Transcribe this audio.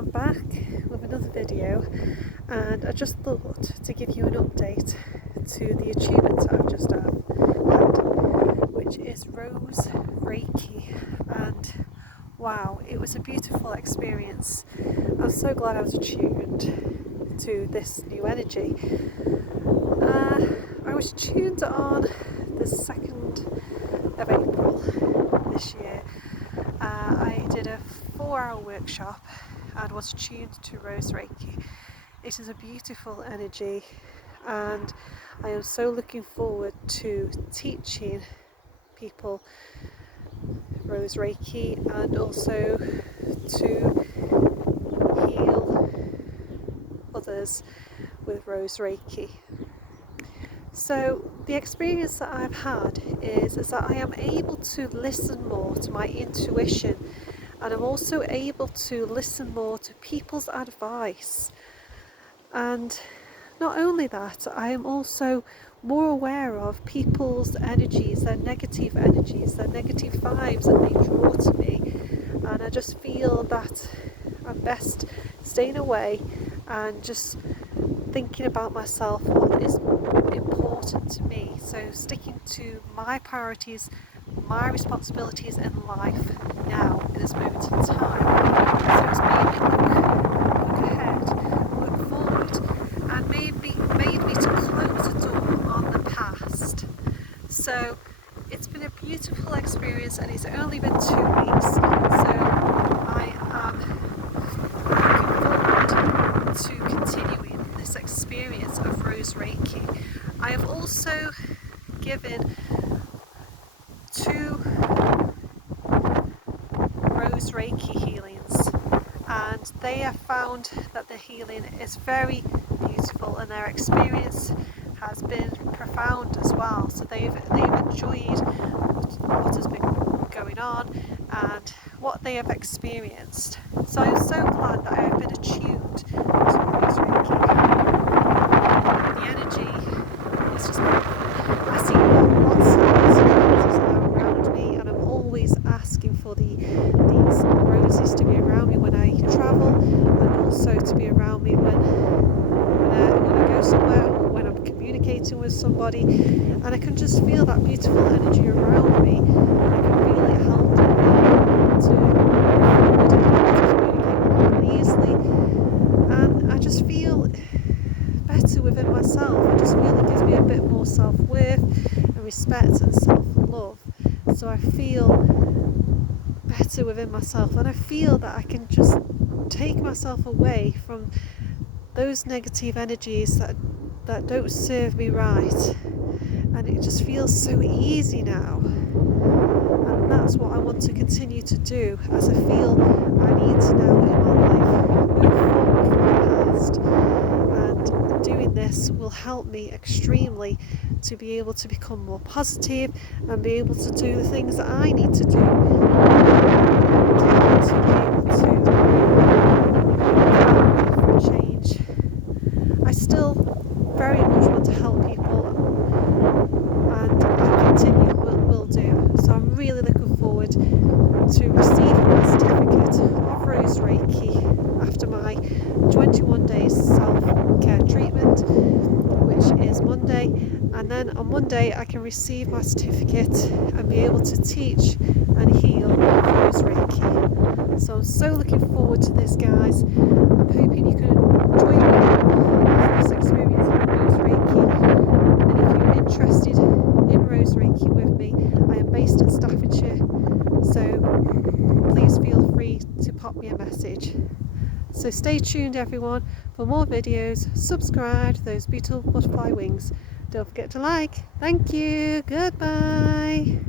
I'm back with another video, and I just thought to give you an update to the achievement I've just had, which is Rose Reiki. And wow, it was a beautiful experience. I'm so glad I was attuned to this new energy. I was tuned on the 2nd of April this year. I did a 4-hour workshop and was tuned to Rose Reiki. It is a beautiful energy, and I am so looking forward to teaching people Rose Reiki and also to heal others with Rose Reiki. So the experience that I've had is that I am able to listen more to my intuition, and I'm also able to listen more to people's advice. And not only that, I am also more aware of people's energies, their negative vibes that they draw to me. And I just feel that I'm best staying away and just thinking about myself, what is important to me. So sticking to my priorities, my responsibilities in life now, in this moment in time. So it's made me look ahead, look forward, and made me to close a door on the past. So it's been a beautiful experience, and it's only been 2 weeks. So I am looking forward to continuing this experience of Rose Reiki. I have also given 2 Rose Reiki healings, and they have found that the healing is very beautiful, and their experience has been profound as well. So they've enjoyed what has been going on and what they have experienced. So I'm so glad that I have been attuned to Rose Reiki. The energy is just beautiful. I see lots of roses now around me, and I'm always asking for these roses to be around me when I travel, and also to be around me when I go somewhere, or when I'm communicating with somebody, and I can just feel that beautiful energy around me, and I can feel it helping me to move forward and to communicate more easily. And I just feel better within myself. I just feel it gives me a bit more self-worth and respect and self-love. So I feel better within myself, and I feel that I can just take myself away from those negative energies that don't serve me right, and it just feels so easy now. And that's what I want to continue to do, as I feel I need to now in my life move forward from the past, and doing this will help me extremely to be able to become more positive and be able to do the things that I need to do to be able to help change. I still very much want to help people, and I will do. So I'm really looking forward to receiving my certificate of Rose Reiki after my 21 days self-care treatment, which is Monday. And then on Monday I can receive my certificate and be able to teach and heal Rose Reiki. So I'm so looking forward to this, guys. I'm hoping you can join me in this experience of Rose Reiki. And if you're interested in Rose Reiki with me, I am based in Staffordshire, so please feel free to pop me a message. So stay tuned, everyone, for more videos. Subscribe to those beautiful butterfly wings. Don't forget to like. Thank you. Goodbye.